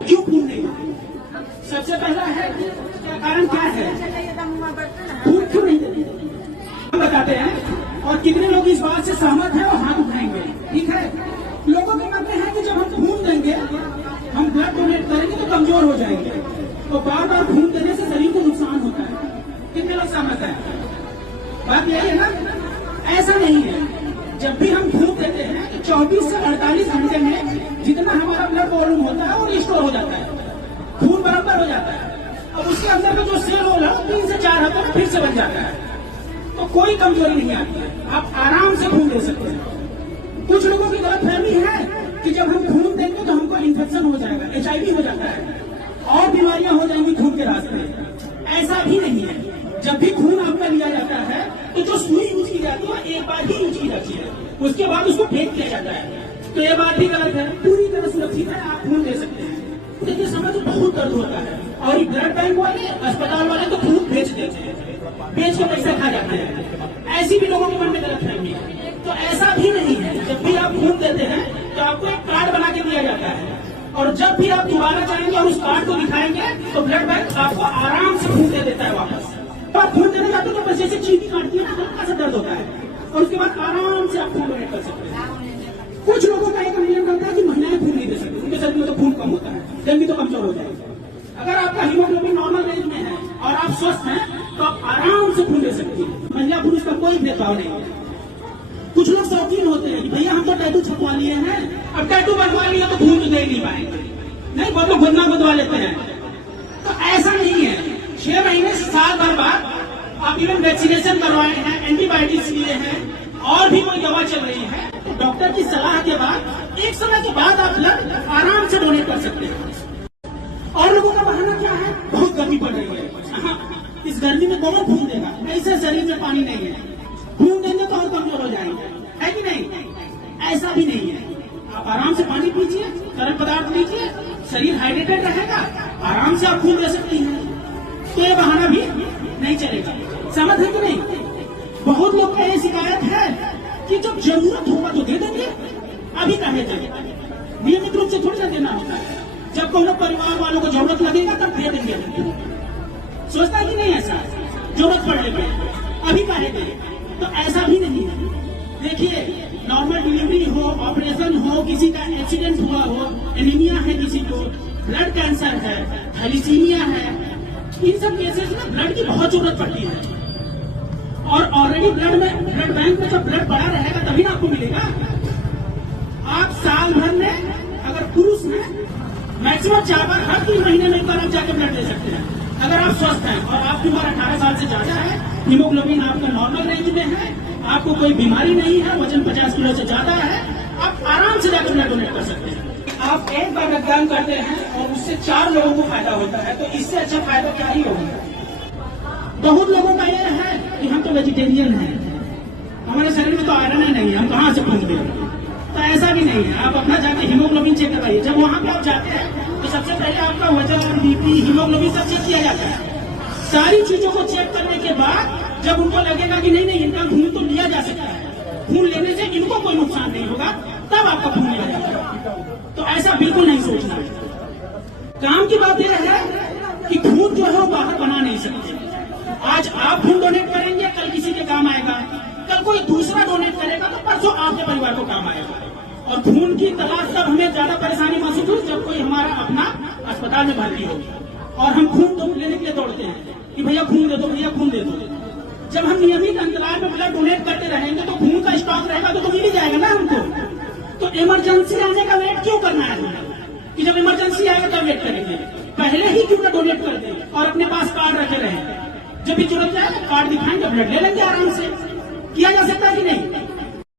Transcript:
क्यों खून नहीं? सबसे पहला है क्या कारण, क्या है खून क्यों नहीं देते, हम बताते हैं। और कितने लोग इस बात से सहमत हैं और हाथ उठाएंगे? ठीक है, लोगों के मानते हैं कि जब हम खून देंगे, हम ब्लड डोनेट करेंगे तो कमजोर हो जाएंगे, तो बार बार खून देने से शरीर को नुकसान होता है। कितने लोग सहमत है? बात यही है ना? ऐसा नहीं है। जब भी हम खून देते हैं तो 24 से 48 घंटे में जितना हमारा ब्लड वॉल्यूम होता है वो रिस्टोर हो जाता है, खून बराबर हो जाता है। अब उसके अंदर का जो सेल होल है 3 से 4 हफ्तों में फिर से बन जाता है, तो कोई कमजोरी नहीं आती है, आप आराम से खून दे सकते हैं। कुछ लोगों की गलतफहमी है कि जब हम खून देंगे तो हमको इन्फेक्शन हो जाएगा, HIV हो जाता है और बीमारियां हो जाएंगी खून के रास्ते। ऐसा भी नहीं है। जब भी खून आपका लिया जाता है तो जो सुई यूज की जाती है एक बार ही यूज की जाती है, उसके बाद उसको फेंक दिया जाता है, तो ये बात भी गलत है। पूरी तरह सुरक्षित है, आप खून दे सकते हैं। देखिए समय तो बहुत दर्द होता है और ब्लड बैंक वाले, अस्पताल वाले तो खून बेच देते हैं, बेच के पैसा खा जाते हैं। ऐसी भी लोगों के मन में गलतफहमी है, तो ऐसा भी नहीं है। जब भी आप खून देते हैं तो आपको एक कार्ड बना के दिया जाता है, और जब भी आप दोबारा जाएंगे और उस कार्ड को दिखाएंगे तो ब्लड बैंक आपको आराम से खून दे देता है वापस। तो आप खून देने जाते हो तो बस जैसे चीटी काटती है ना, हल्का सा दर्द होता है और उसके बाद आराम से आप खून डोनेट कर सकते हैं। कुछ लोगों का एक नियम रहता है कि महिलाएं खून नहीं दे सकती, उनके शरीर में तो खून कम होता है, जल्दी तो कमजोर हो जाएगी। अगर आपका हीमोग्लोबिन नॉर्मल रेंज में है और आप स्वस्थ हैं तो आप आराम से खून दे सकती हैं। महिला पुरुष का कोई भेदभाव नहीं है। कुछ लोग शौकीन होते हैं कि भैया हम तो टैटू छपवा लिए हैं, अब टैटू बनवा लिया तो खून तो दे नहीं पाएंगे, नहीं बहुत लोग गुदना गुदवा लेते हैं। तो ऐसा नहीं है। 6 महीने से साल भर बाद आप इवन वैक्सीनेशन करवाए हैं, एंटीबायोटिक्स लिए हैं और भी कोई दवा चल रही है, तो डॉक्टर की सलाह के बाद एक समय के बाद आप ब्लड आराम से डोनेट कर सकते हैं। और लोगों का बहाना क्या है, बहुत गर्मी पड़ रही है, इस गर्मी में कौन खून देगा, ऐसे शरीर में पानी नहीं है, खून देंगे तो और कमजोर हो जाएंगे, है कि नहीं? ऐसा भी नहीं है। आप आराम से पानी पीजिए, तरल पदार्थ लीजिए, शरीर हाइड्रेटेड रहेगा, आराम से आप खून दे सकती हैं। तो ये बहाना भी नहीं चलेगा। समझ है कि नहीं? बहुत लोग का ये शिकायत है कि जब जरूरत होगा तो दे देंगे, अभी कहे देंगे, नियमित रूप से थोड़ी ना देना होता है। जब कोनो परिवार वालों को जरूरत लगेगा तब दे देंगे। सोचता है कि नहीं ऐसा, जरूरत पड़ने पर अभी कहे देंगे, तो ऐसा भी नहीं है। देखिए, नॉर्मल डिलीवरी हो, ऑपरेशन हो, किसी का एक्सीडेंट हुआ हो, एनीमिया है किसी को, ब्लड कैंसर है, थैलीसीमिया है, इन सब केसेस में ब्लड की बहुत जरूरत पड़ती है। और ऑलरेडी ब्लड बैंक में जब ब्लड पड़ा रहेगा तभी ना आपको मिलेगा। आप साल भर में अगर पुरुष में मैक्सिमम 4 बार हर 3 महीने में एक बार आप जाकर ब्लड दे सकते हैं। अगर आप स्वस्थ हैं और आपकी उम्र 18 साल से ज्यादा है, हीमोग्लोबिन आपका नॉर्मल रेंज में है, आपको कोई बीमारी नहीं है, वजन 50 किलो से ज्यादा है, आप आराम से जाकर ब्लड डोनेट कर सकते हैं। आप एक बार रक्तदान करते हैं और उससे 4 लोगों को फायदा होता है, तो इससे अच्छा फायदा क्या ही होगा। बहुत लोगों का यह है कि हम तो वेजिटेरियन हैं, हमारे शरीर में तो आयरन ही नहीं है, हम कहाँ से खून देंगे। तो ऐसा भी नहीं है। आप अपना जाके हीमोग्लोबिन चेक करवाइए। जब वहां पे आप जाते हैं तो सबसे पहले आपका वजन और BP, हीमोग्लोबिन सब चेक किया जाता है। सारी चीजों को चेक करने के बाद जब उनको लगेगा कि नहीं इनका खून तो लिया जा सकता है, खून लेने से इनको कोई नुकसान नहीं होगा, तब आपका खून लिया जाएगा। तो ऐसा बिल्कुल नहीं सोचना है। काम की बात यह है कि खून जो है वो बाहर बना नहीं सकते। आज आप खून डोनेट करेंगे, कल किसी के काम आएगा, कल कोई दूसरा डोनेट करेगा तो परसों आपके परिवार को काम आएगा। और खून की तलाश तब हमें ज्यादा परेशानी महसूस हुई जब कोई हमारा अपना अस्पताल में भर्ती होगी और हम खून लेने के लिए दौड़ते हैं कि भैया खून दे दो, भैया खून दे दो। जब हम नियमित अंतराल में ब्लड डोनेट करते रहेंगे तो खून का स्टॉक रहेगा तो मिल ही जाएगा ना हमको। तो इमरजेंसी आने का वेट क्यों करना है कि जब इमरजेंसी आएगा तब वेट करेंगे, पहले ही क्यों ना डोनेट कर दें और अपने पास कार्ड रखे रहें। जब भी जरूरत है कार्ड दिखाएंगे, ब्लड ले लेंगे, आराम से किया जा सकता है कि नहीं।